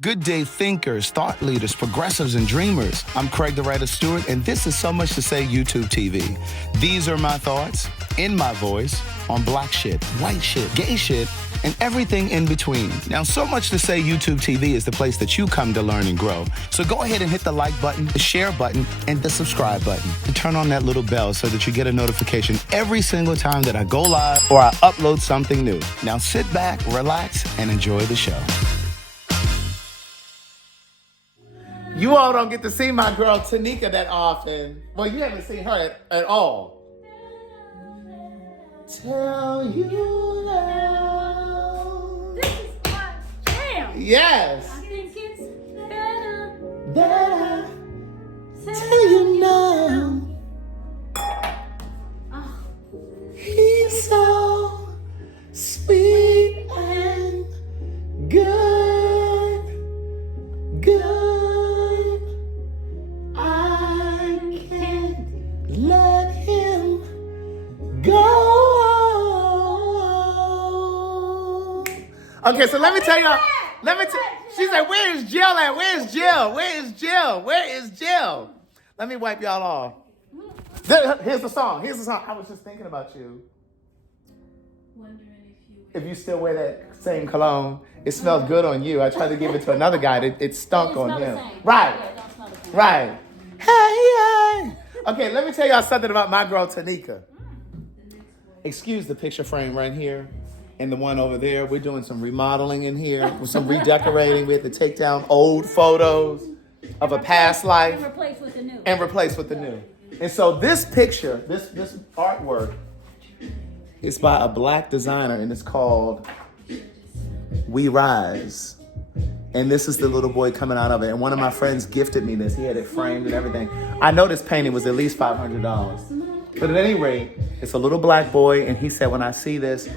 Good day thinkers, thought leaders, progressives, and dreamers. I'm Craig the Writer Stewart, and this is So Much to Say YouTube TV. These are my thoughts, in my voice, on black shit, white shit, gay shit, and everything in between. Now, So Much to Say YouTube TV is the place that you come to learn and grow. So go ahead and hit the like button, the share button, and the subscribe button. And turn on that little bell so that you get a notification every single time that I go live or I upload something new. Now sit back, relax, and enjoy the show. You all don't get to see my girl Tanika that often. Well, you haven't seen her at all. Tell you now. This is my jam. Yes. I think it's better That I tell you now. Oh, He's so sweet and good. I can't let him go. Okay, so let me tell y'all. She said, "Where is Jill at? Where's Jill? Where is Jill? Where is Jill?" Let me wipe y'all off. Here's the song. I was just thinking about you. wondering If you still wear that same cologne, it smells good on you. I tried to give it to another guy. It stunk on him. Right. Yeah, don't smell the same. Right. Hey. Okay, let me tell y'all something about my girl Tanika. Excuse the picture frame right here and the one over there. We're doing some remodeling in here, with some redecorating. We had to take down old photos of a past life And replace with the new. and replace with the new. And so this picture, this artwork, is by a black designer, and it's called We Rise. And this is the little boy coming out of it. And one of my friends gifted me this. He had it framed and everything. I know this painting was at least $500. But at any rate, it's a little black boy. And he said, when I see this,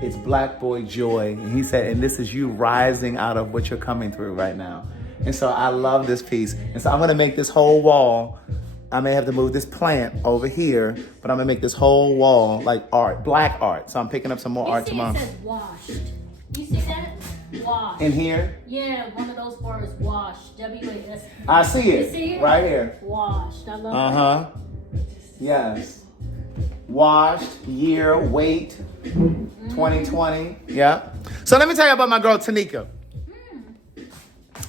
it's black boy joy. And he said, and this is you rising out of what you're coming through right now. And so I love this piece. And so I'm going to make this whole wall. I may have to move this plant over here, but I'm going to make this whole wall like art, black art. So I'm picking up some more art tomorrow. It says washed. You see that? Washed. In here? Yeah, one of those words, washed. W-A-S. I see it. You see it? Right here. Washed. I love Uh-huh. Yes. Washed, year, weight, 2020. Yeah. So let me tell you about my girl Tanika.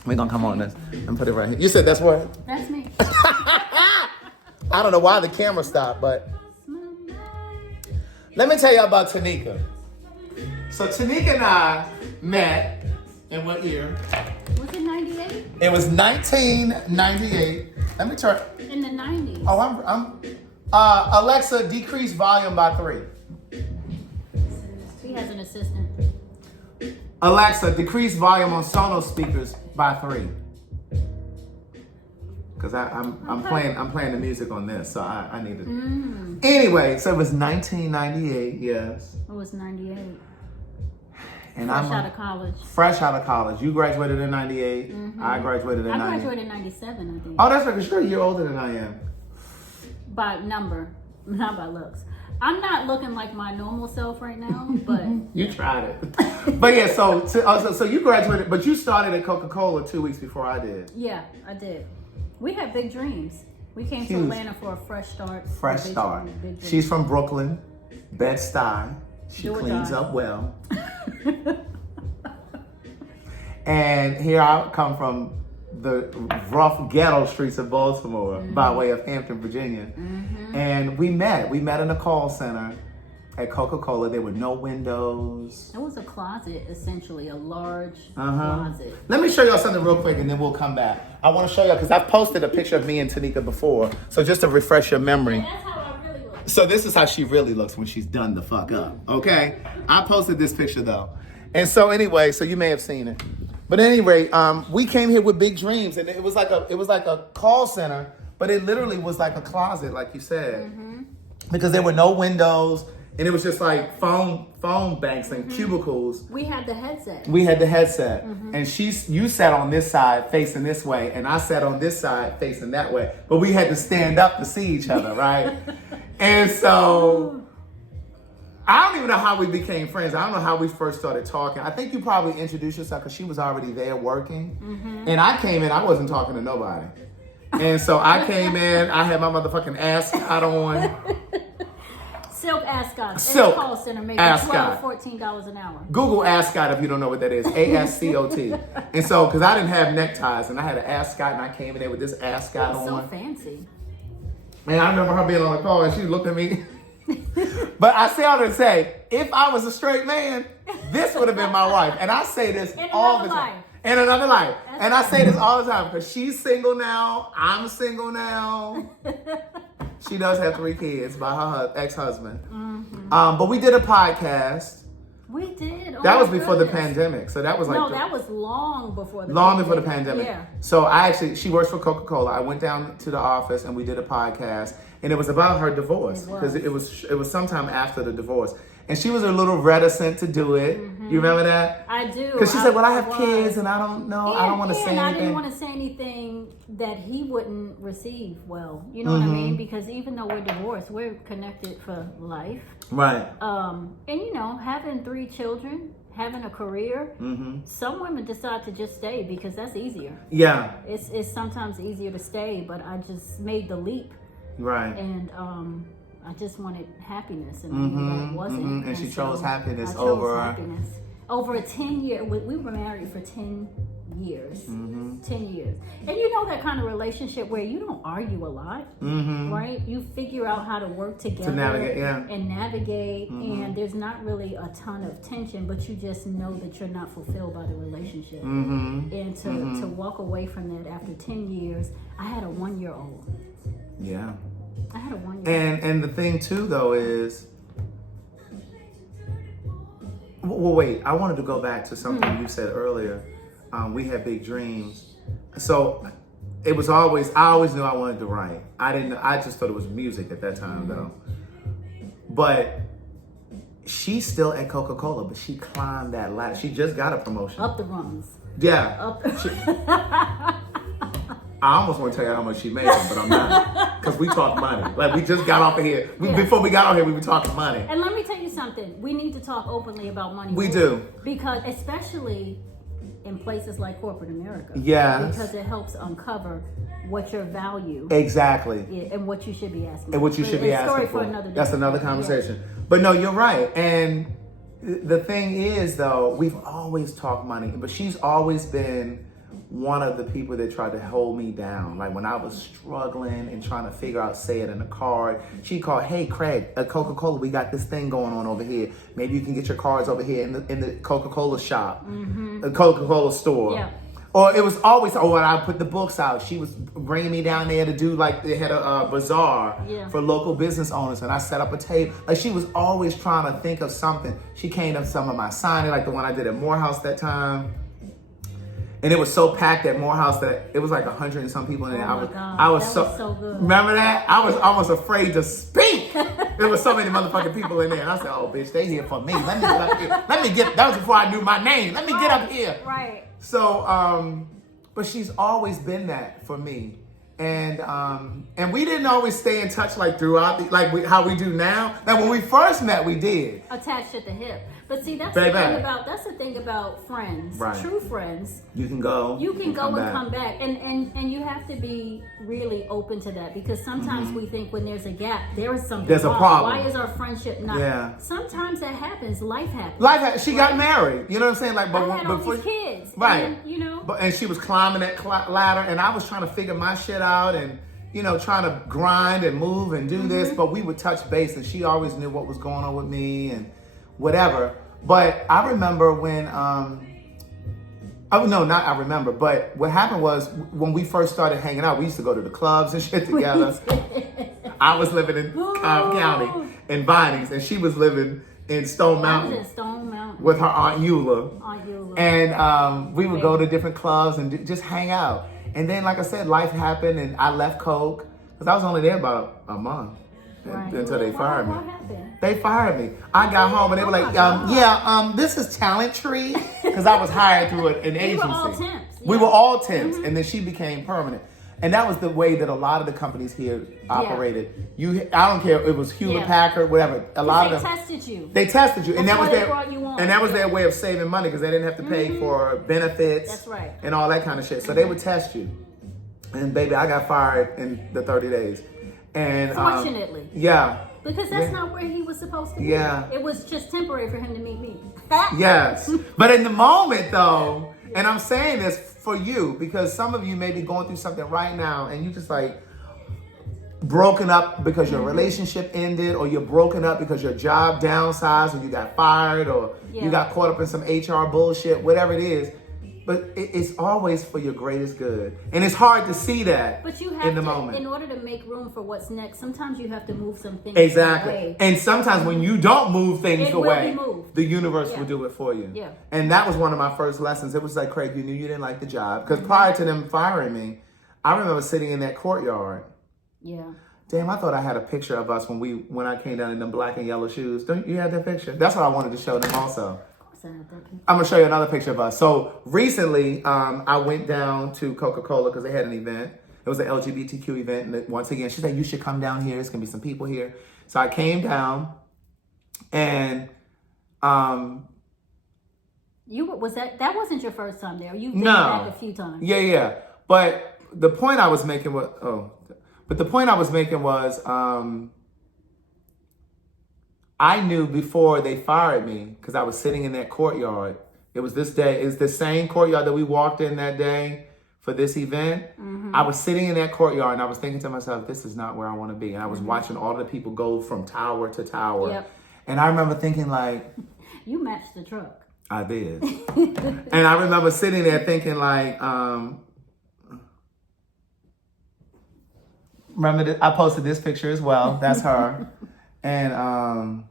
We're going to come on this and put it right here. You said that's what? that. That's me. I don't know why the camera stopped, but let me tell you about Tanika. So Tanika and I met in what year? Was it 98? It was 1998. Let me turn. In the 90s. Oh, I'm Alexa, decrease volume by 3. She has an assistant. Alexa, decrease volume on Sonos speakers by 3. Because I'm playing the music on this, so I need to. Anyway, so it was 1998, yes. It was 98. And Fresh out of college. Fresh out of college. You graduated in 98. I graduated in 98. I graduated in 97, I think. Oh, that's right, because you're a year older than I am. By number, not by looks. I'm not looking like my normal self right now, but You tried it. But yeah, so you graduated, but you started at Coca-Cola 2 weeks before I did. yeah, I did. We had big dreams. We came to Huge. Atlanta for a fresh start. Fresh Big- start. big dreams. She's from Brooklyn, Bed-Stuy. She Do or cleans die. up well. And here I come from the rough ghetto streets of Baltimore by way of Hampton, Virginia. And we met in a call center at Coca-Cola. There were no windows. It was a closet, essentially, a large Uh-huh. closet. Let me show y'all something real quick and then we'll come back. I want to show y'all because I've posted a picture of me and Tanika before. So just to refresh your memory. That's how I really look. So this is how she really looks when she's done the fuck up, okay? I posted this picture though. And so anyway, so you may have seen it. But at any rate, we came here with big dreams and it was like a call center, but it literally was like a closet, like you said. Because there were no windows and it was just like phone banks and cubicles. We had the headset. We had the headset, and you sat on this side facing this way, and I sat on this side facing that way. But we had to stand up to see each other, right? And so I don't even know how we became friends. I don't know how we first started talking. I think you probably introduced yourself because she was already there working. Mm-hmm. And I came in, I wasn't talking to nobody. And so I came in, I had my motherfucking ascot on. Silk ascot. Silk in the call center making ascot. $14 an hour. Google ascot if you don't know what that is. ASCOT. And so, because I didn't have neckties, and I had an ascot, and I came in there with this ascot on. So fancy. And I remember her being on the call, and she looked at me. But I say all to say, if I was a straight man, this would have been my wife. And I say this all the time. In another life. And I say this all the time because she's single now. I'm single now. She does have 3 kids by her ex-husband. Mm-hmm. But we did a podcast. We did. That was before the pandemic. So that was like... No, that was long before the pandemic. Before the pandemic. Yeah. So she works for Coca-Cola. I went down to the office and we did a podcast. And it was about her divorce. Because it was sometime after the divorce. And she was a little reticent to do it. Mm-hmm. You remember that? I do. Because she said, well, I have kids and I don't know. I don't want to say anything. I didn't want to say anything that he wouldn't receive well. You know what I mean? Because even though we're divorced, we're connected for life. Right. And, having 3 children, having a career, some women decide to just stay because that's easier. Yeah. It's sometimes easier to stay, but I just made the leap. Right. And I just wanted happiness, and that wasn't. And she chose happiness over happiness. Over a 10-year. We were married for 10 years. 10 years, and that kind of relationship where you don't argue a lot, right? You figure out how to work together to navigate, and navigate, and there's not really a ton of tension, but you just know that you're not fulfilled by the relationship, and to walk away from that after 10 years. I had a 1-year-old. Yeah. I had a 1-year-old. And the thing too though is, well, wait. I wanted to go back to something you said earlier. We had big dreams. So it was I always knew I wanted to write. I just thought it was music at that time though. But she's still at Coca-Cola, but she climbed that ladder. She just got a promotion. Up the rungs. Yeah. I almost want to tell you how much she made, but I'm not. Because we talk money. Like, we just got off of here. Before we got on here, we were talking money. And let me tell you something. We need to talk openly about money. We do. Because especially in places like corporate America. Yes. Because it helps uncover what your value exactly and what you should be asking. And what you should be asking for. That's another conversation. Yeah. But no, you're right. And the thing is, though, we've always talked money. But she's always been one of the people that tried to hold me down. Like when I was struggling and trying to figure out, say it in a card, she called, hey Craig, at Coca-Cola, we got this thing going on over here. Maybe you can get your cards over here in the Coca-Cola shop, the Coca-Cola store. Yeah. Or it was always, when I put the books out, she was bringing me down there to do, like, they had a bazaar for local business owners, and I set up a table. Like, she was always trying to think of something. She came to some of my signing, like the one I did at Morehouse that time. And it was so packed at Morehouse that it was like 100 and some people in there. I was so good. Remember that? I was almost afraid to speak. There was so many motherfucking people in there. And I said, oh, bitch, they here for me. Let me get up here. That was before I knew my name. Let me get up here. Right. So, but she's always been that for me. And we didn't always stay in touch like throughout, how we do now. Like when we first met, we did. Attached at the hip. But see, that's the thing about friends. Right. True friends. You can go. And come back. And you have to be really open to that, because sometimes we think when there's a gap, there is something wrong. A problem. Why is our friendship not? Yeah. Sometimes that happens. Life happens. She got married. You know what I'm saying? Like, but I had all these kids. Right. And, and she was climbing that ladder, and I was trying to figure my shit out, and trying to grind and move and do this. But we would touch base, and she always knew what was going on with me and whatever. But I remember when, but what happened was when we first started hanging out, we used to go to the clubs and shit together. I was living in Cobb County in Vinings, and she was living in Stone Mountain. I was in Stone Mountain. With her Aunt Eula. And we would go to different clubs and just hang out. And then, like I said, life happened, and I left Coke, because I was only there about a month. Right. Until they fired me. What happened? They fired me. I got home and they were like, this is Talent Tree. Because I was hired through an agency. We were all temps. We were all temps. And then she became permanent. And that was the way that a lot of the companies here operated. I don't care if it was Hewlett Packard, whatever. A lot of them tested you. They tested you, and that was their their way of saving money because they didn't have to pay for benefits. That's right. And all that kind of shit. So they would test you. And baby, I got fired in the 30 days. And fortunately. Yeah. Because that's not where he was supposed to be. Yeah. It was just temporary for him to meet me. Yes. But in the moment though, and I'm saying this for you because some of you may be going through something right now and you just like broken up because your relationship ended, or you're broken up because your job downsized, or you got fired, or you got caught up in some HR bullshit, whatever it is. But it's always for your greatest good. And it's hard to see that but you have in the moment. In order to make room for what's next, sometimes you have to move some things away. And sometimes when you don't move things away, the universe will do it for you. Yeah. And that was one of my first lessons. It was like, Craig, you knew you didn't like the job. Because prior to them firing me, I remember sitting in that courtyard. Yeah. Damn, I thought I had a picture of us when I came down in them black and yellow shoes. Don't you have that picture? That's what I wanted to show them also. I'm gonna show you another picture of us. So recently, I went down to Coca-Cola because they had an event. It was an LGBTQ event, and once again, she said you should come down here. There's gonna be some people here. So I came down, and that wasn't your first time there. You've been back a few times. Yeah. But the point I was making was I knew before they fired me because I was sitting in that courtyard. It was this day. It's the same courtyard that we walked in that day for this event. Mm-hmm. I was sitting in that courtyard and I was thinking to myself, this is not where I want to be. And I was watching all the people go from tower to tower. Yep. And I remember thinking like... You matched the truck. I did. And I remember sitting there thinking like... remember, I posted this picture as well. That's her. And...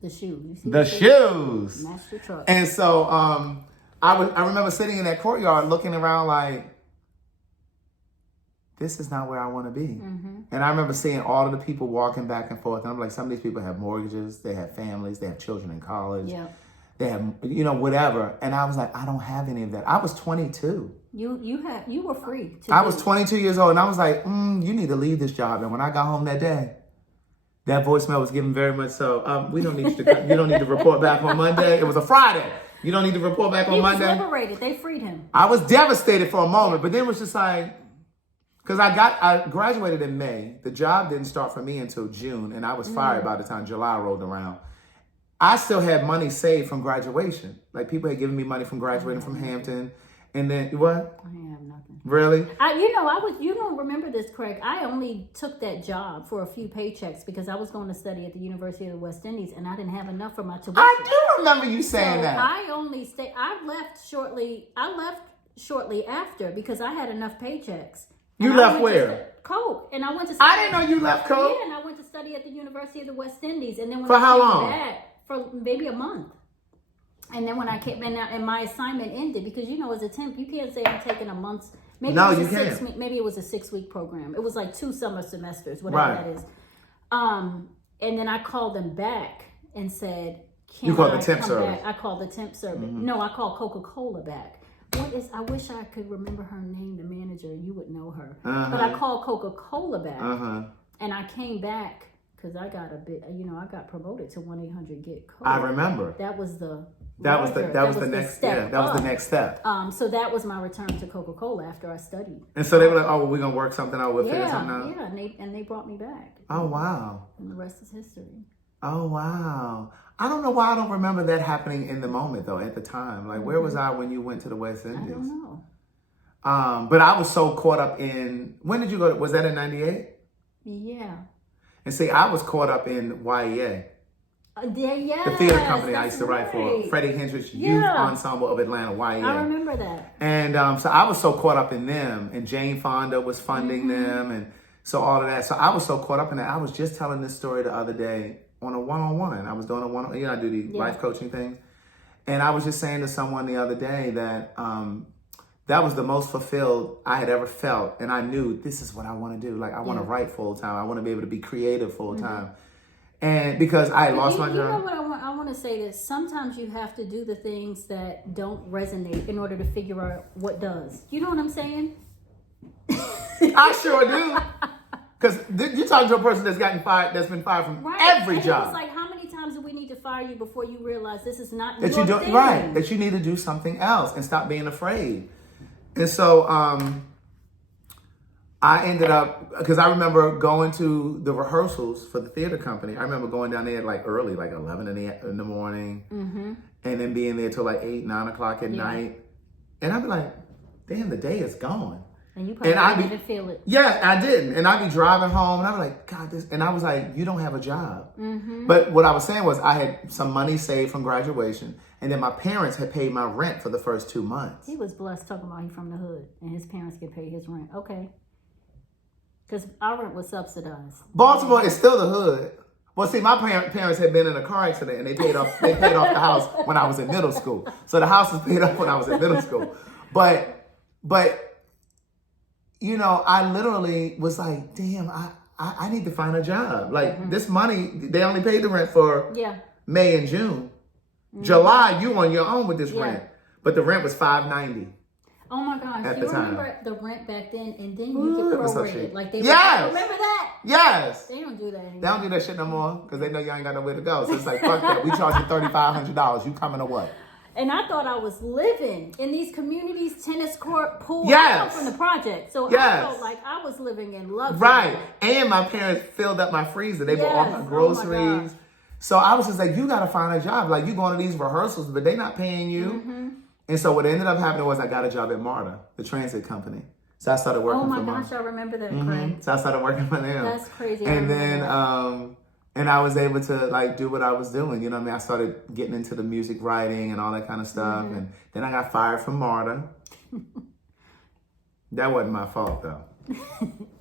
the shoes. The shoes. Match the truck. And so I remember sitting in that courtyard looking around like, this is not where I want to be. Mm-hmm. And I remember seeing all of the people walking back and forth. And I'm like, some of these people have mortgages, they have families, they have children in college. Yeah. They have, whatever. And I was like, I don't have any of that. I was 22. You were free. I was 22 years old. And I was like, you need to leave this job. And when I got home that day, that voicemail was given very much so. We don't need you don't need to report back on Monday. It was a Friday. You don't need to report back on Monday. He was liberated. They freed him. I was devastated for a moment, but then it was just like, because I graduated in May. The job didn't start for me until June, and I was fired by the time July rolled around. I still had money saved from graduation. Like people had given me money from graduating from Hampton. And then what? I have nothing. Really? You don't remember this, Craig. I only took that job for a few paychecks because I was going to study at the University of the West Indies and I didn't have enough for my tuition. I do remember you saying that. I left shortly after because I had enough paychecks. You left where? Coke. And I went to study. I didn't know you left Coke. Yeah, and I went to study at the University of the West Indies. And then when for how long? For maybe a month. And then when I came and my assignment ended, because as a temp, you can't say I'm taking a month's. Maybe it was a 6-week program. It was like 2 summer semesters, whatever that is. And then I called them back and said, "Can you called I the temp come service? back?" I called the temp service. Mm-hmm. No, I called Coca-Cola back. I wish I could remember her name, the manager. You would know her. Uh-huh. But I called Coca-Cola back, and I came back because I got I got promoted to 1-800-GET-COKE. I remember. That was the next step. So that was my return to Coca-Cola after I studied. And so they were like, "Oh, well, we're gonna work something out. We'll figure something out." Yeah, and they brought me back. Oh wow! And the rest is history. Oh wow! I don't know why I don't remember that happening in the moment though. At the time, like where was I when you went to the West Indies? I don't know. But I was so caught up in. When did you go? Was that in '98? Yeah. And see, I was caught up in YEA. The theater company I used to write for, Freddie Hendricks Youth Ensemble of Atlanta, YEA. I remember that. And so I was so caught up in them, and Jane Fonda was funding them, and so all of that. So I was so caught up in that. I was just telling this story the other day on a one-on-one. I was doing a one-on-one. I do the life coaching thing. And I was just saying to someone the other day that that was the most fulfilled I had ever felt. And I knew this is what I want to do. Like I want to write full time. I want to be able to be creative full time. And because I lost my You know job. what I want to say that sometimes you have to do the things that don't resonate in order to figure out what does. You know what I'm saying? I sure do. Because you're talking to a person that's been fired from every and job. It was like, how many times do we need to fire you before you realize this is not That your you do thing? right. That you need to do something else and stop being afraid. And so I ended up, because I remember going to the rehearsals for the theater company. I remember going down there like early, like 11 in the morning, and then being there till like 8, 9 o'clock at night. And I'd be like, damn, the day is gone. And you probably didn't feel it. Yeah, I didn't. And I'd be driving home and I'd be like, God, this. And I was like, you don't have a job. But what I was saying was I had some money saved from graduation. And then my parents had paid my rent for the first 2 months. He was blessed talking about he from the hood and his parents could pay his rent. Okay. Because our rent was subsidized. Baltimore is still the hood. Well, see, my parents had been in a car accident and they paid off the house when I was in middle school. So the house was paid off when I was in middle school. But you know, I literally was like, damn, I need to find a job. Like this money, they only paid the rent for May and June. July, you on your own with this rent. But the rent was $5.90. Oh my gosh! At Do you the time. remember the rent back then? And then you could prorate it. Like they Yes! remember that? Yes. They don't do that anymore. They don't do that shit no more because they know y'all ain't got nowhere to go. So it's like, fuck that. We charge you $3,500. You coming or what? And I thought I was living in these communities, tennis court, pool. Yes. I come from the project. So Yes. I felt like I was living in luxury. Right. And my parents filled up my freezer. They bought all my groceries. So I was just like, you got to find a job. Like, you going to these rehearsals, but they not paying you. And so what ended up happening was I got a job at MARTA, the transit company. So I started working for MARTA. Oh my gosh, I remember that, Craig. So I started working for them. That's crazy. And then, and I was able to like do what I was doing. You know what I mean? I started getting into the music writing and all that kind of stuff. And then I got fired from MARTA. That wasn't my fault though.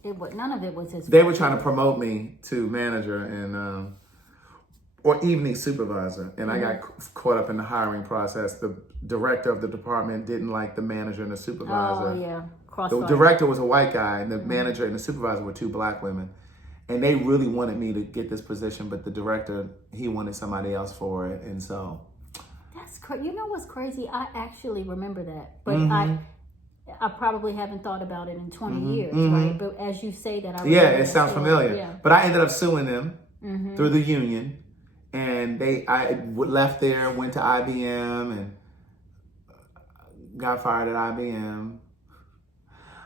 None of it was his fault. They were trying to promote me to manager and or evening supervisor, and I got caught up in the hiring process. The director of the department didn't like the manager and the supervisor. Oh yeah, The director was a white guy, and the manager and the supervisor were 2 black women, and they really wanted me to get this position, but the director, he wanted somebody else for it, and so. That's crazy. You know what's crazy? I actually remember that, but I probably haven't thought about it in 20 years, right? But as you say that, I remember it sounds familiar. Yeah. But I ended up suing them through the union. And I left there, went to IBM, and got fired at IBM.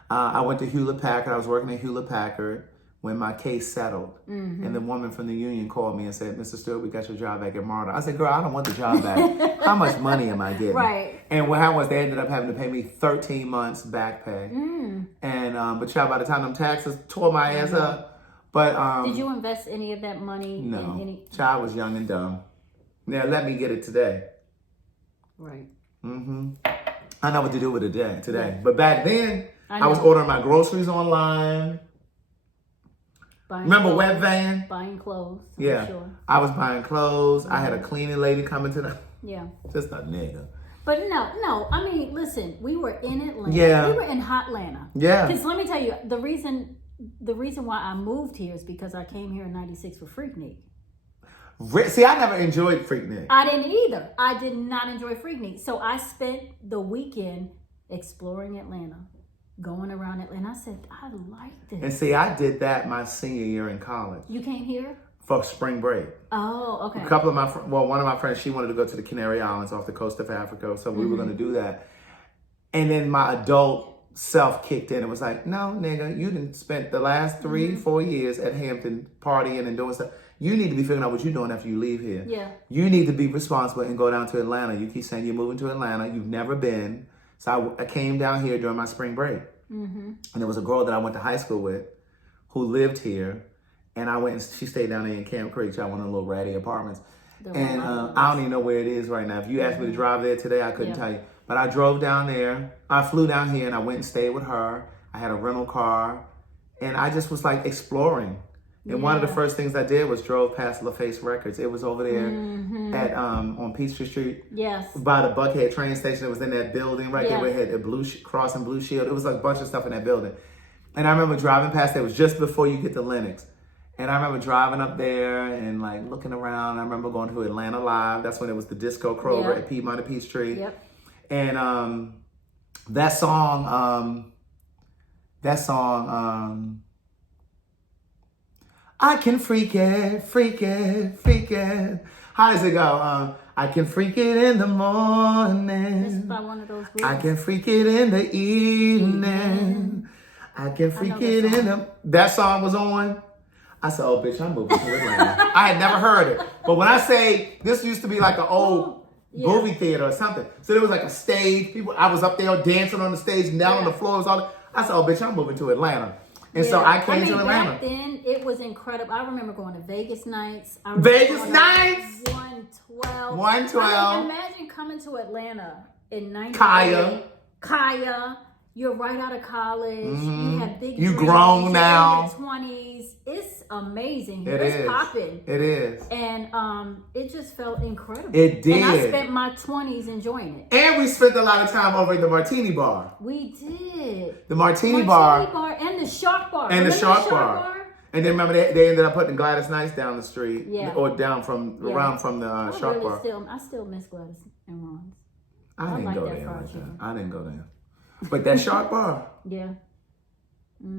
I went to Hewlett Packard. I was working at Hewlett Packard when my case settled. And the woman from the union called me and said, Mr. Stewart, we got your job back at MARTA. I said, girl, I don't want the job back. How much money am I getting? Right. And what happened was they ended up having to pay me 13 months back pay. And but child, by the time them taxes tore my ass up. But did you invest any of that money no. in any? Child was young and dumb. Now let me get it today. Right. I know what to do with it today. But back then, I was know. ordering my groceries online. Remember Webvan? Buying clothes. Yeah. Sure. I was buying clothes. I had a cleaning lady coming to the. Yeah. Just a nigga. But no. I mean, listen, we were in Atlanta. Yeah. We were in hot Atlanta. Yeah. Because let me tell you, the reason why I moved here is because I came here in '96 for Freaknik. See, I never enjoyed Freaknik. I didn't either. I did not enjoy Freaknik. So I spent the weekend exploring Atlanta, going around Atlanta. I said, I like this. And see, I did that my senior year in college. You came here? For spring break. Oh, okay. A couple of one of my friends, she wanted to go to the Canary Islands off the coast of Africa. So we were going to do that. And then my adult self kicked in and was like, no, nigga, you done spent the last 3-4 years at Hampton partying and doing stuff. You need to be figuring out what you're doing after you leave here. Yeah. You need to be responsible and go down to Atlanta. You keep saying you're moving to Atlanta. You've never been. So I came down here during my spring break. And there was a girl that I went to high school with who lived here. And I went and she stayed down there in Camp Creek. I went in little ratty apartments. And I don't even know where it is right now. If you asked me to drive there today, I couldn't tell you. But I drove down there. I flew down here and I went and stayed with her. I had a rental car. And I just was like exploring. And one of the first things I did was drove past LaFace Records. It was over there at on Peachtree Street. Yes. By the Buckhead train station. It was in that building right there where it had a blue cross and blue shield. It was like a bunch of stuff in that building. And I remember driving past there. It was just before you get to Lenox. And I remember driving up there and like looking around. I remember going to Atlanta Live. That's when it was the Disco Kroger at Piedmont and Peachtree. Yep. And that song, I can freak it, freak it, freak it. How does it go? I can freak it in the morning. This is by one of those groups. I can freak it in the evening. I can freak it in the... That song was on. I said, oh, bitch, I'm moving to Atlanta. I had never heard it. But when I say, this used to be like an old movie theater or something. So there was like a stage. I was up there dancing on the stage and down on the floor. I said, oh, bitch, I'm moving to Atlanta. And so I came to Atlanta. Back then, it was incredible. I remember going to Vegas nights. Vegas nights? 112. 112. Imagine coming to Atlanta in 98. Kaya. You're right out of college. You have big dreams. You grown now. You're in your 20s. It's amazing. It's popping. It is. And it just felt incredible. It did. And I spent my 20s enjoying it. And we spent a lot of time over at the Martini Bar. We did. The Martini Bar. And the Shark Bar. And the Shark Bar. And then remember they ended up putting Gladys Knights down the street. Yeah. Or down around from the Shark Bar. I still miss Gladys and Ron's. I didn't like go that there. fried chicken. I didn't go there. But that Shark Bar. Yeah.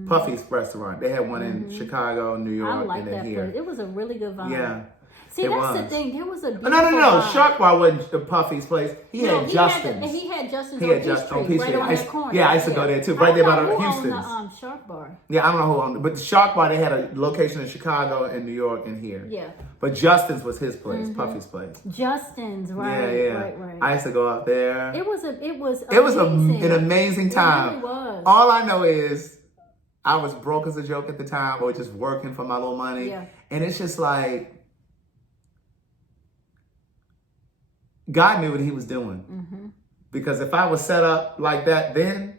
Puffy's restaurant. They had one in Chicago, New York, I like and then that here. place. It was a really good vibe. Yeah. See, that's the thing. There was a beautiful No. vibe. Shark Bar wasn't the Puffy's place. He had Justin's. He had Justin's on Peachtree. right on that corner. Yeah, I used to go there too. Right there by the Houston's. Who owned the Shark Bar? Yeah, I don't know who owned it. But the Shark Bar, they had a location in Chicago and New York and here. Yeah. But Justin's was his place, Puffy's place. Justin's, right. Right. I used to go out there. It was an amazing time. It really was. All I know is I was broke as a joke at the time, or just working for my little money. Yeah. And it's just like, God knew what he was doing. Because if I was set up like that then...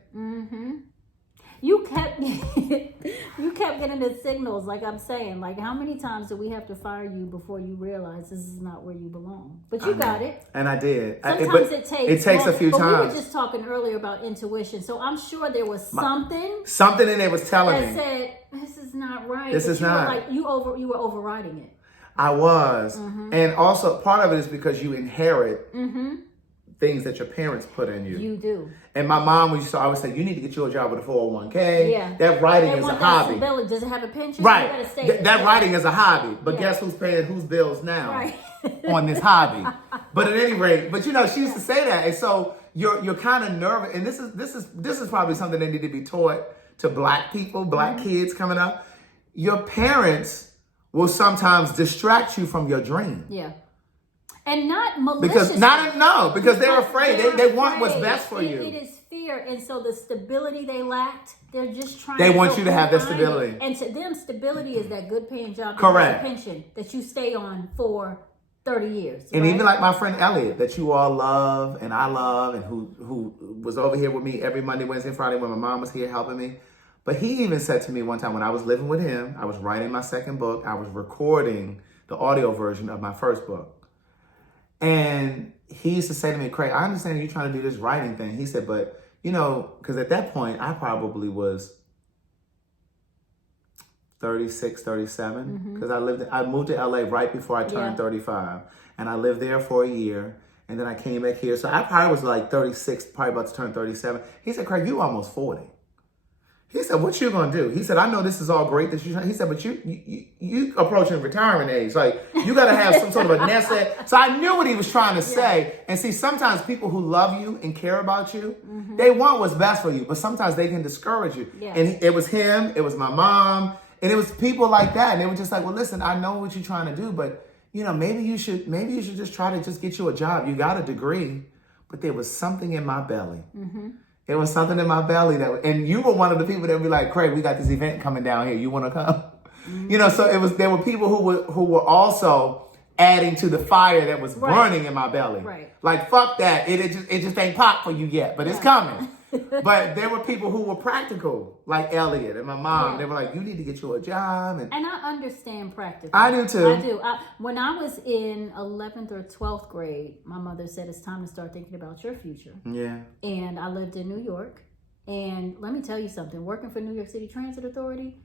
You kept getting the signals, like I'm saying. Like, how many times do we have to fire you before you realize this is not where you belong? But you got it. And I did. Sometimes it takes a few times. We were just talking earlier about intuition. So I'm sure there was something in there was telling me that said, this is not right. This is not. You were overriding it. I was. And also part of it is because you inherit things that your parents put in you. You do. And my mom used to always say, you need to get you a job with a 401k. Yeah. That writing is a hobby. Does it have a pension? Right. That writing is a hobby. But guess who's paying whose bills now on this hobby? But at any rate, she used to say that. And so you're kind of nervous. And this is probably something that need to be taught to black people, black kids coming up. Your parents will sometimes distract you from your dream. Yeah. And not maliciously. Because they're afraid. They want what's best for you. It is fear. And so the stability they lacked, they're just trying They want you to have that stability. And to them, stability is that good paying job. Correct. That pension that you stay on for 30 years. And even like my friend Elliot, that you all love and I love, and who was over here with me every Monday, Wednesday, and Friday when my mom was here helping me. But he even said to me one time when I was living with him, I was writing my second book. I was recording the audio version of my first book. And he used to say to me, Craig, I understand you trying to do this writing thing. He said, but, because at that point, I probably was 36, 37. Because I moved to LA right before I turned 35. And I lived there for a year. And then I came back here. So I probably was like 36, probably about to turn 37. He said, Craig, you almost 40. He said, what you gonna do? He said, I know this is all great that he said, but you approaching retirement age. Like, you gotta have some sort of a nest egg. So I knew what he was trying to say. And see, sometimes people who love you and care about you, they want what's best for you, but sometimes they can discourage you. Yeah. And it was him, it was my mom, and it was people like that. And they were just like, well, listen, I know what you're trying to do, but maybe you should just try to just get you a job. You got a degree, but there was something in my belly. It was something in my belly and you were one of the people that would be like, Craig, we got this event coming down here. You want to come? So there were people who were also adding to the fire that was burning in my belly. Right. Like, fuck that. It just ain't popped for you yet, but it's coming. But there were people who were practical, like Elliot and my mom. Yeah. They were like, you need to get you a job. And I understand practical. I do too. I do. When I was in 11th or 12th grade, my mother said it's time to start thinking about your future. Yeah. And I lived in New York. And let me tell you something. Working for New York City Transit Authority,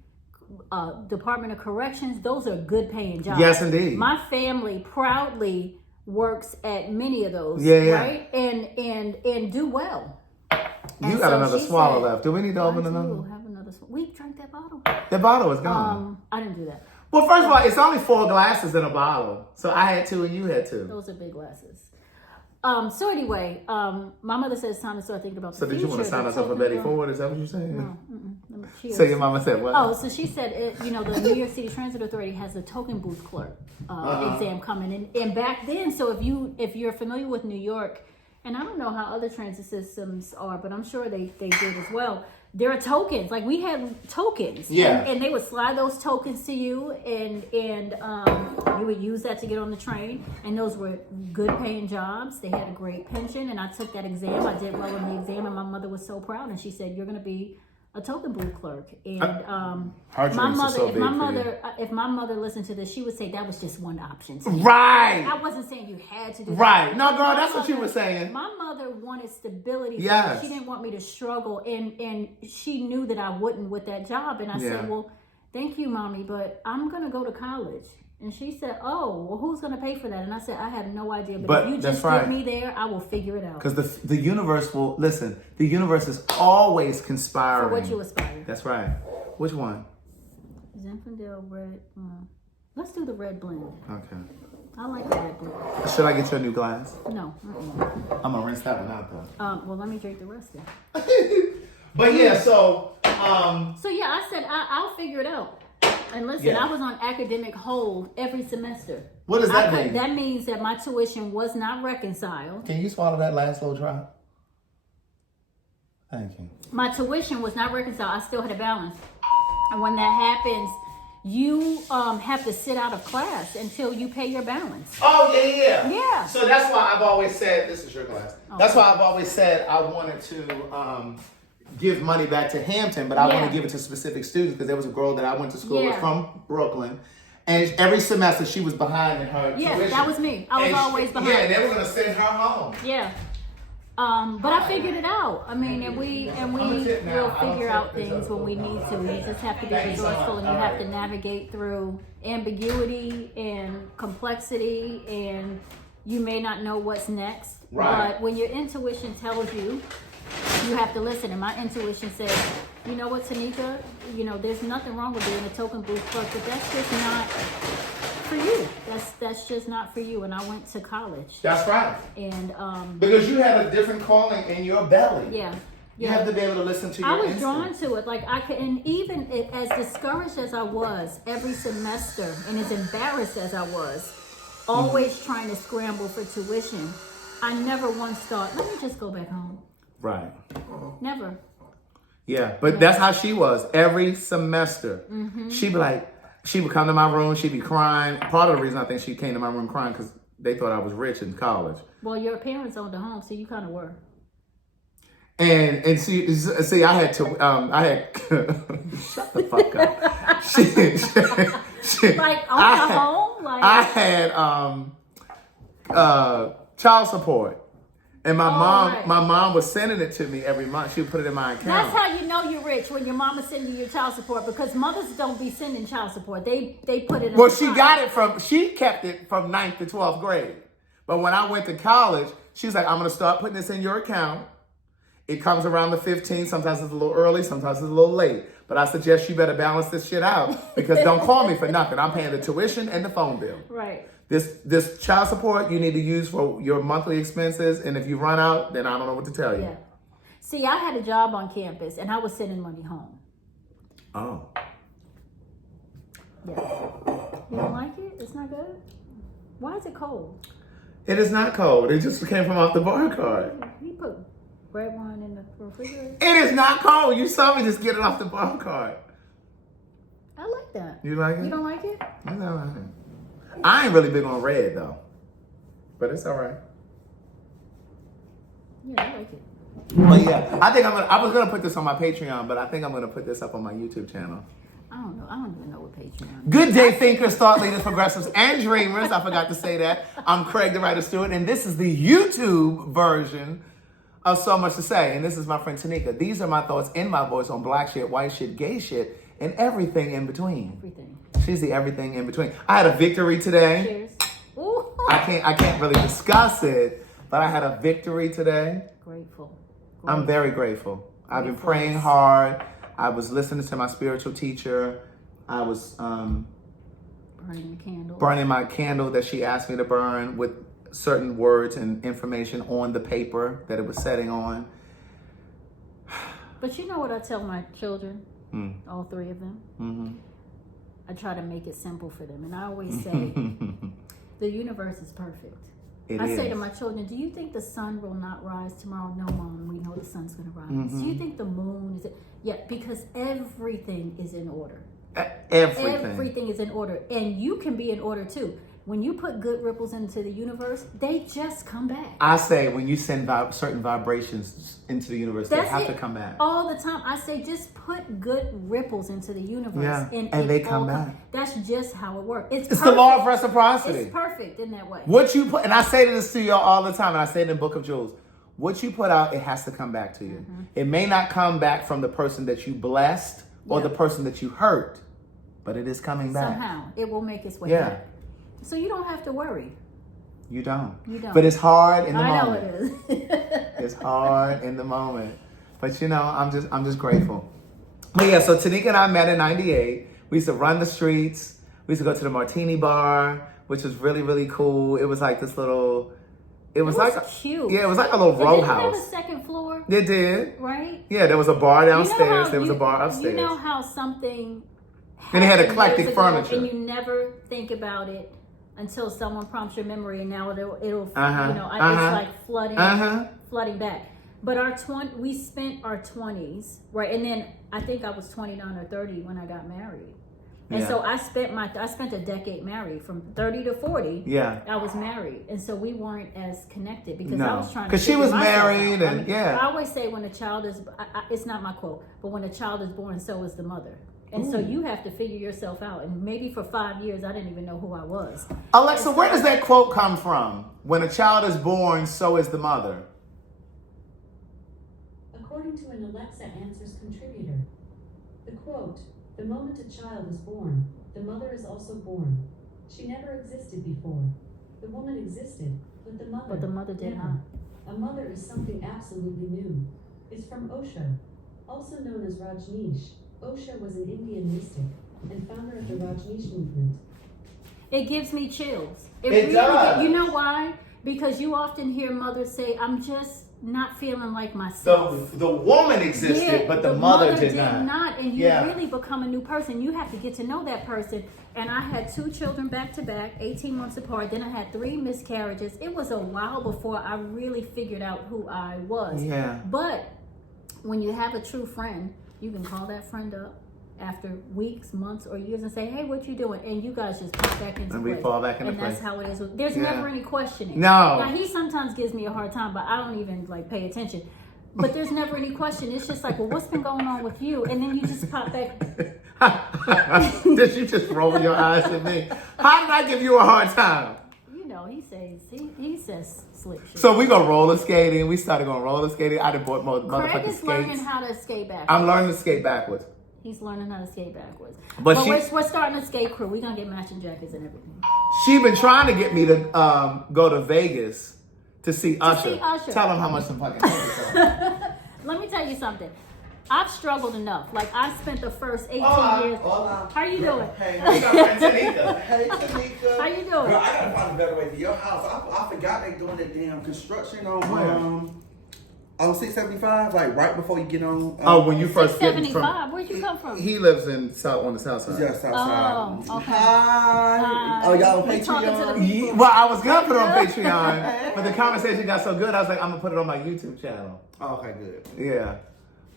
Department of Corrections. Those are good paying jobs. Yes, indeed. My family proudly works at many of those, Yeah. right? And do well. You And got so another she swallow said, left. Do we need to open I another? do have another. We drank that bottle. The bottle is gone. I didn't do that. Well, first of all, it's only 4 glasses in a bottle. So I had 2 and you had 2. Those are big glasses. So anyway, my mother says it's time to start thinking about the So future. did you want to sign us up for Betty Ford? Is that what you're saying? No, cheers. So your mama said what? Oh, so she said, the New York City Transit Authority has a token booth clerk exam coming, and back then, so if you're familiar with New York, and I don't know how other transit systems are, but I'm sure they did as well. There are tokens, like we had tokens, Yeah, and they would slide those tokens to you, and you would use that to get on the train, and those were good paying jobs. They had a great pension, and I took that exam. I did well in the exam, and my mother was so proud, and she said, "You're going to be a token booth clerk." And my mother, if my mother listened to this, she would say that was just one option to me. Right. I wasn't saying you had to do that. Right. No, girl, that's what you were saying. My mother wanted stability. Yes. She didn't want me to struggle, and she knew that I wouldn't with that job. And I said, "Well, thank you, Mommy, but I'm going to go to college." And she said, "Oh, well, who's going to pay for that?" And I said, "I have no idea, but if you just get me there, I will figure it out." Because the universe will, listen, the universe is always conspiring. For what you aspire. That's right. Which one? Zinfandel red. Let's do the red blend. Okay. I like the red blend. Should I get you a new glass? No. I'm going to rinse that one out, though. Well, let me drink the rest then. But yeah, so... So yeah, I said, I'll figure it out. And listen, I was on academic hold every semester. What does that mean? That means that my tuition was not reconciled. Can you swallow that last little drop? Thank you. My tuition was not reconciled. I still had a balance. And when that happens, you have to sit out of class until you pay your balance. Oh, yeah. Yeah. So that's why I've always said, this is your glass. Okay. That's why I've always said I wanted to give money back to Hampton, but I want to give it to specific students because there was a girl that I went to school with from Brooklyn. And every semester she was behind in her tuition. Yeah, that was me. I was always behind. Yeah, they were going to send her home. Yeah. But I figured it out. I mean, and we will figure out things when we need to. You just have to be resourceful, and you have to navigate through ambiguity and complexity, and you may not know what's next. Right. But when your intuition tells you, you have to listen. And my intuition says, you know what, Tanika? There's nothing wrong with being a token booth clerk, but that's just not for you. That's just not for you. And I went to college. That's right. And because you had a different calling in your belly. Yeah. You have to be able to listen to your I was instinct. drawn to it. Like I could, and even as discouraged as I was every semester, and as embarrassed as I was, always trying to scramble for tuition, I never once thought, let me just go back home. Right. Never. Yeah, but that's how she was every semester. She'd be like, she would come to my room, she'd be crying. Part of the reason I think she came to my room crying because they thought I was rich in college. Well, your parents owned a home, so you kind of were. And see, I had to, shut the fuck up. she like own a home? Like I had child support. And my mom was sending it to me every month. She would put it in my account. That's how you know you're rich, when your mama's sending you your child support, because mothers don't be sending child support. They put it in Well, she kept it from 9th to 12th grade. But when I went to college, she was like, I'm going to start putting this in your account. It comes around the 15th. Sometimes it's a little early. Sometimes it's a little late. But I suggest you better balance this shit out because don't call me for nothing. I'm paying the tuition and the phone bill. Right. This child support you need to use for your monthly expenses. And if you run out, then I don't know what to tell you. Yeah. See, I had a job on campus and I was sending money home. Oh. Yes. You don't like it? It's not good? Why is it cold? It is not cold. It just came from off the bar card. You put red wine in the refrigerator? It is not cold. You saw me just get it off the bar card. I like that. You like it? You don't like it? No, I ain't really big on red though. But it's all right. Yeah, I like it. But yeah, I was gonna put this on my Patreon, but I think I'm gonna put this up on my YouTube channel. I don't know. I don't even know what Patreon is. Good day, thinkers, thought leaders, progressives, and dreamers. I forgot to say that. I'm Craig the Writer Stewart, and this is the YouTube version of So Much to Say. And this is my friend Tanika. These are my thoughts in my voice on black shit, white shit, gay shit, and everything in between. Everything. She's the everything in between. I had a victory today. Cheers. Ooh. I can't really discuss it, but I had a victory today. Grateful. I'm very grateful. I've been praying hard. I was listening to my spiritual teacher. I was burning the candle. Burning my candle that she asked me to burn with certain words and information on the paper that it was setting on. But you know what I tell my children? All three of them? Mm-hmm. I try to make it simple for them. And I always say, the universe is perfect. I say to my children, do you think the sun will not rise tomorrow? No, Mom, we know the sun's going to rise. Mm-hmm. Do you think the moon is... Yeah, because everything is in order. Everything is in order. And you can be in order too. When you put good ripples into the universe, they just come back. I say when you send certain vibrations into the universe, they have to come back. All the time. I say just put good ripples into the universe. And they come back. That's just how it works. It's the law of reciprocity. It's perfect in that way. What you put, and I say this to y'all all the time, and I say it in Book of Jewels, what you put out, it has to come back to you. Mm-hmm. It may not come back from the person that you blessed or the person that you hurt, but it is coming back. Somehow. It will make its way back. So you don't have to worry. You don't. You don't. But it's hard in the moment. I know it is. It's hard in the moment. But you know, I'm just grateful. But yeah, so Tanika and I met in 98. We used to run the streets. We used to go to the Martini Bar, which was really, really cool. It was like this little... It was like cute. Yeah, it was like a little row house. Did it have a second floor? It did. Right? Yeah, there was a bar downstairs. There was a bar upstairs. You know how something... And it had eclectic furniture. And you never think about it until someone prompts your memory, and now it'll it's like flooding back. But we spent our 20s, right? And then I think I was 29 or 30 when I got married. And so I spent a decade married, from 30 to 40. Yeah, I was married, and so we weren't as connected because I was trying to. Because she was married, and I always say when a child is, it's not my quote, but when a child is born, so is the mother. And so you have to figure yourself out. And maybe for 5 years, I didn't even know who I was. Alexa, where does that quote come from? When a child is born, so is the mother. According to an Alexa Answers contributor, the quote, "The moment a child is born, the mother is also born. She never existed before. The woman existed, but the mother did not. A mother is something absolutely new. It's from Osho, also known as Rajneesh. Osho was an Indian mystic and founder of the Rajneesh movement." It gives me chills. It really does. You know why? Because you often hear mothers say, "I'm just not feeling like myself." The woman existed, but the mother did not. And you really become a new person. You have to get to know that person. And I had 2 children back to back, 18 months apart. Then I had 3 miscarriages. It was a while before I really figured out who I was. Yeah. But when you have a true friend, you can call that friend up after weeks, months, or years and say, "Hey, what you doing?" And you guys just pop back into place. And we fall back into place. And that's how it is. There's never any questioning. No. Now, he sometimes gives me a hard time, but I don't even pay attention. But there's never any question. It's just like, well, what's been going on with you? And then you just pop back. Did you just roll your eyes at me? How did I give you a hard time? He says slick shit. So we go roller skating. We started going roller skating. I done bought motherfucking Craig is skates. learning how to skate backwards. I'm learning to skate backwards. He's learning how to skate backwards. But we're starting a skate crew. We're going to get matching jackets and everything. She been trying to get me to go to Vegas to see Usher. Tell him how much some fucking tickets are. Let me tell you something. I've struggled enough. I spent the first 18 years. How you doing? Hey, what's up, man? Tanika. Hey, Tanika. How you doing? Girl, I gotta find a better way to your house. I forgot they doing that damn construction on 675, right before you get on. When you first get from 675. Where'd you come from? He lives on the south side. Yeah, south side. Oh, okay. Hi. Oh, y'all on Patreon? Well, I was gonna put it on Patreon, but the conversation got so good, I was like, I'm gonna put it on my YouTube channel. Oh, okay, good. Yeah.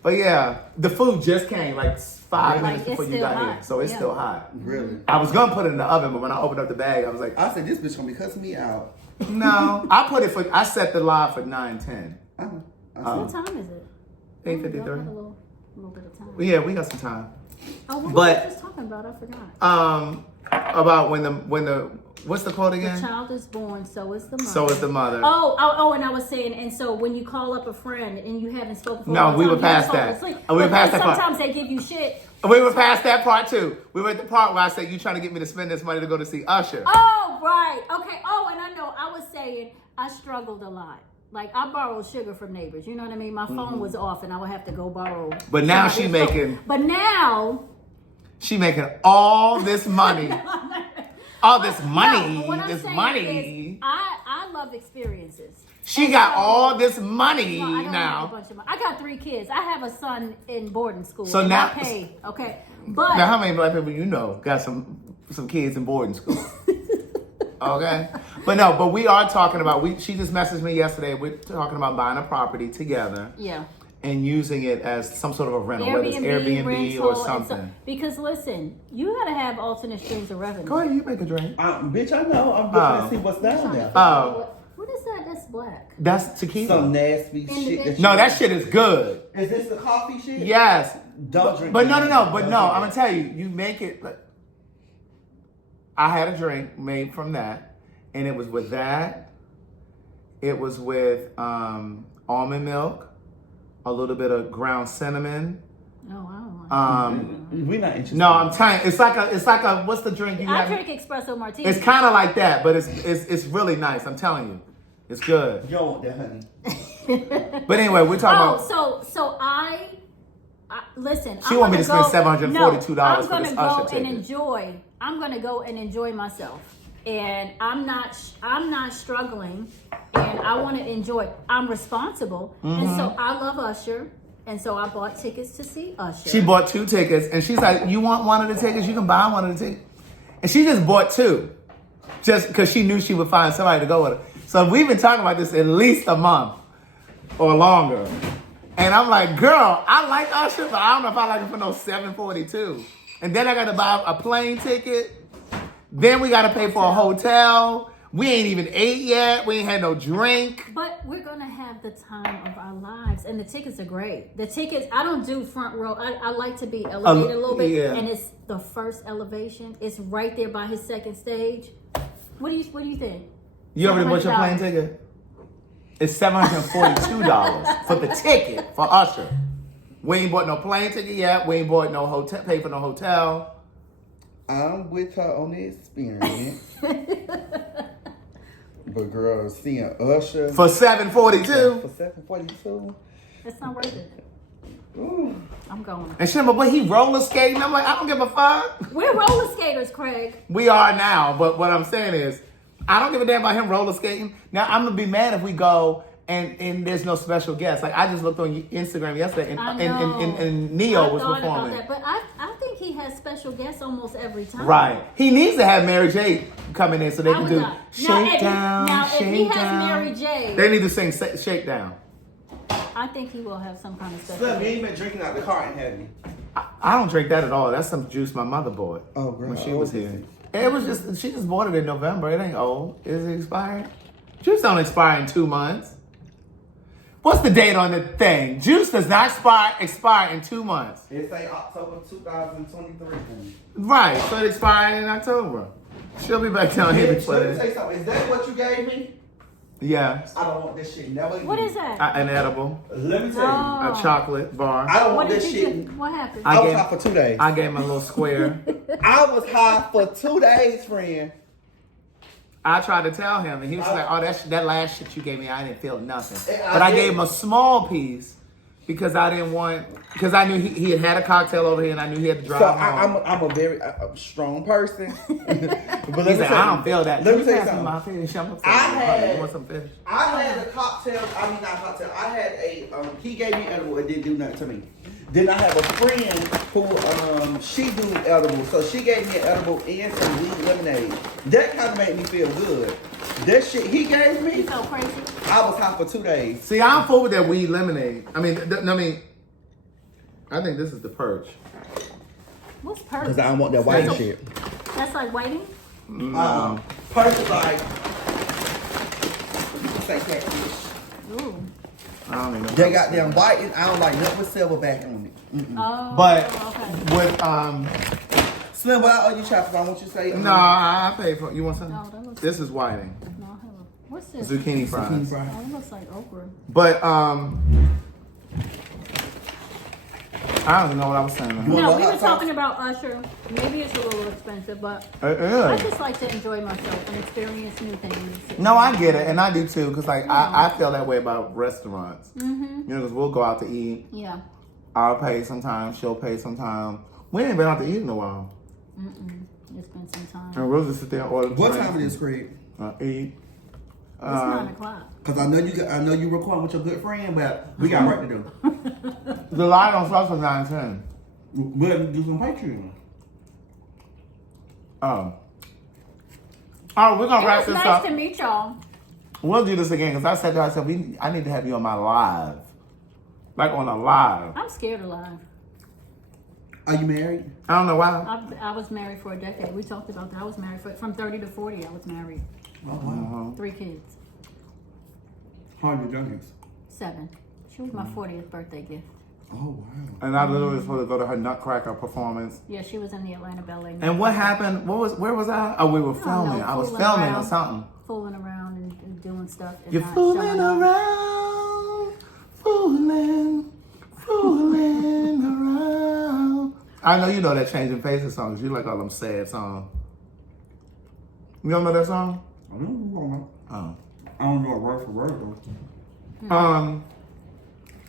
But yeah, the food just came 5 minutes before you got here. So it's still hot. Really? I was gonna put it in the oven, but when I opened up the bag, I was like, I said, this bitch gonna be cussing me out. No. I set the live for 9:10. What time is it? 8:53. A little bit of time. Yeah, we got some time. Oh, what were we just talking about? I forgot. About when What's the quote The again? child is born, so is the mother. So is the mother. Oh, and I was saying, and so when you call up a friend and you haven't spoken for a No, long we time, were you past fall that. asleep. We were But past that part. Sometimes they give you shit. We were past that part too. We were at the part where I said, you trying to get me to spend this money to go to see Usher. Oh, right. Okay. Oh, and I know I was saying I struggled a lot. Like, I borrowed sugar from neighbors. You know what I mean? My phone was off and I would have to go borrow. But now somebody's she phone. making- But now... She making all this money. All this money. No, but what I'm this saying money. is I love experiences. She And got so- all this money No, I don't have a now. bunch of money. I got 3 kids. I have a son in boarding school. So and now- I pay, okay? But... Now, how many black people you know got some kids in boarding school? Okay, but we are talking about. She just messaged me yesterday. We're talking about buying a property together Yeah. and using it as some sort of a rental, whether it's Airbnb rental, or and something. because listen, you gotta have alternate streams of revenue. Go ahead, you make a drink. Bitch, I know. I'm looking to see what's down there. Oh. What is that? That's black. That's tequila. Some nasty the shit. dish. No, that shit is good. Is this the coffee shit? Yes, Don't drink but that. no. But Don't no, drink I'm that. gonna tell you, you make it. I had a drink made from that, and it was with that. It was with almond milk, a little bit of ground cinnamon. No, I don't want We're not interested. No, I'm telling you, it's like a what's the drink you I have? drink espresso martini. It's kind of like that, but it's really nice. I'm telling you, it's good. You don't want that, honey. But anyway, we're talking about. so I listen. She want me to spend $742 I'm for gonna this go Usher and ticket. enjoy. I'm gonna go and enjoy myself, and I'm not struggling, and I want to enjoy. I'm responsible, and so I love Usher, and so I bought tickets to see Usher. She bought 2 tickets, and she's like, "You want one of the tickets? You can buy one of the tickets." And she just bought 2, just because she knew she would find somebody to go with her. So we've been talking about this at least a month or longer. And I'm like, girl, I like Usher, but I don't know if I like him for no $742. And then I got to buy a plane ticket. Then we got to pay for a hotel. We ain't even ate yet. We ain't had no drink. But we're gonna have the time of our lives, and the tickets are great. The tickets, I don't do front row. I like to be elevated a little bit, yeah. and it's the first elevation. It's right there by his second stage. What do you think? You already bought your plane $700. ticket? It's $742 for the ticket for Usher. We ain't bought no plane ticket yet. We ain't bought no hotel, pay for no hotel. I'm with her on the experience. But girl, seeing Usher For $742. for $742. It's not worth it. Ooh. I'm going. And she, but he roller skating. I'm like, I don't give a fuck. We're roller skaters, Craig. We are now, but what I'm saying is, I don't give a damn about him roller skating. Now I'm gonna be mad if we go and there's no special guest. Like I just looked on Instagram yesterday, I know. and Neo I was thought performing. about that, but I think he has special guests almost every time. Right. He needs to have Mary J coming in so they I can would do not. Shakedown, Now, if he Shakedown. has Mary J, They need to sing Shakedown. I think he will have some kind of special Slim, you guest. ain't been drinking out the car, ain't have you? I don't drink that at all. That's some juice my mother bought Oh, girl, when she how was old is here. It was just, she just bought it in November. It ain't old. Is it expired? Juice don't expire in 2 months. What's the date on the thing? Juice does not expire in 2 months. It say October 2023. Right, so it expired in October. She'll be back down here Bitch, before let me this. tell you something. Is that what you gave me? Yes, I don't want this shit. Never What again. is that? an edible, Let me tell you. Oh. a chocolate bar. I don't What want did this you shit. do? What happened? I was gave- high for 2 days. I gave him a little square. I was high for 2 days, friend. I tried to tell him, and he was like, "Oh, that last shit you gave me, I didn't feel nothing." I But I did. gave him a small piece because I didn't want, because I knew he had a cocktail over here, and I knew he had to drive So home. I'm a very strong person. But let He me said, tell "I you- don't feel that." Let me tell you Pass something. my fish. I'm I had- you want some fish? I had a cocktail. I mean, not cocktail. I had a. He gave me edible. It didn't do nothing to me. Then I have a friend who she do edible, so she gave me an edible and some weed lemonade. That kind of made me feel good. That shit he gave You me, felt crazy? I was high for 2 days. See, I'm full with that weed lemonade. I mean, I think this is the perch. What's purse? Cause I don't want that white That's a- shit. That's like waiting? Perch is like say catfish. Ooh. I don't even know. They got them white, and I don't like nothing with silverback on it. Mm-mm. Oh, But okay. with Slim, what I owe you chocolate? I want you to say. No, I paid for it. You want some? No, that looks. This is whiting. No, hello. What's this? Zucchini fries. Zucchini fries. Oh, it looks like okra. But I don't even know what I was saying. You want No, the we hot were sauce? talking about Usher. Maybe it's a little expensive, but It I is. just like to enjoy myself and experience new things. No, I get it, and I do too, because like I feel that way about restaurants. Mm-hmm. You know, because we'll go out to eat. Yeah. I'll pay sometimes. She'll pay sometime. We ain't been out to eat in a while, It's been some time. and we'll just sit there and order. What drinks time it is, Craig? and Eat. It's 9 o'clock. Cause I know you recording with your good friend, but we got work to do. The light don't start till 9:10. We'll have to do some Patreon. Oh. Oh, we're gonna It wrap was this nice up. to meet y'all. We'll do this again because I said to her, I said, I need to have you on my live. Like on a live. I'm scared of live. Are you married? I don't know why. I was married for a decade. We talked about that. I was married from 30 to 40. I was married. Oh wow. 3 kids. How many junkies? 7. She was my 40th birthday gift. Oh wow. And I literally was supposed to go to her Nutcracker performance. Yeah, she was in the Atlanta Ballet. And what happened? Where was I? Oh, we were filming. know, I was fooling filming or around. something. Fooling around and doing stuff. And You're not fooling showing up. around, fooling around. I know you know that Changing Faces song 'cause you like all them sad songs. You don't know that song? I don't know. Oh. I don't know word for word though.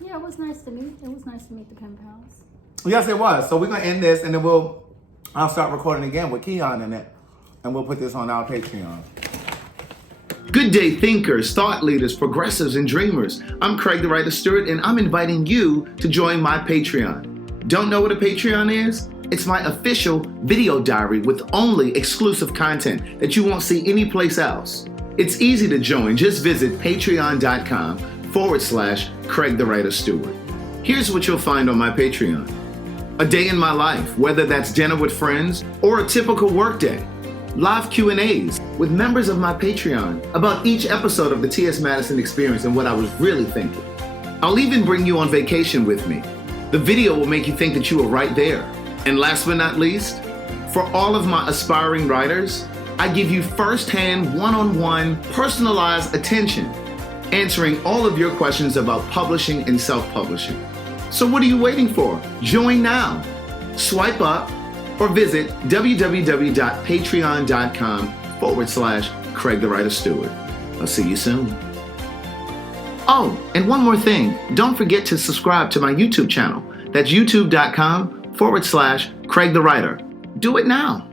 Yeah, it was nice to meet. It was nice to meet the pen pals. Yes, it was. So we're gonna end this, and then I'll start recording again with Keon in it, and we'll put this on our Patreon. Good day, thinkers, thought leaders, progressives, and dreamers. I'm Craig the Writer Stewart, and I'm inviting you to join my Patreon. Don't know what a Patreon is? It's my official video diary with only exclusive content that you won't see anyplace else. It's easy to join. Just visit patreon.com/Craig the Writer Stewart. Here's what you'll find on my Patreon. A day in my life, whether that's dinner with friends or a typical workday. Live Q&As with members of my Patreon about each episode of the T.S. Madison Experience and what I was really thinking. I'll even bring you on vacation with me. The video will make you think that you were right there. And last but not least, for all of my aspiring writers, I give you first-hand, one-on-one, personalized attention, answering all of your questions about publishing and self-publishing. So what are you waiting for? Join now. Swipe up or visit www.patreon.com/Craig the Writer Stewart. I'll see you soon. Oh, and one more thing. Don't forget to subscribe to my YouTube channel. That's youtube.com/Craig the Writer. Do it now.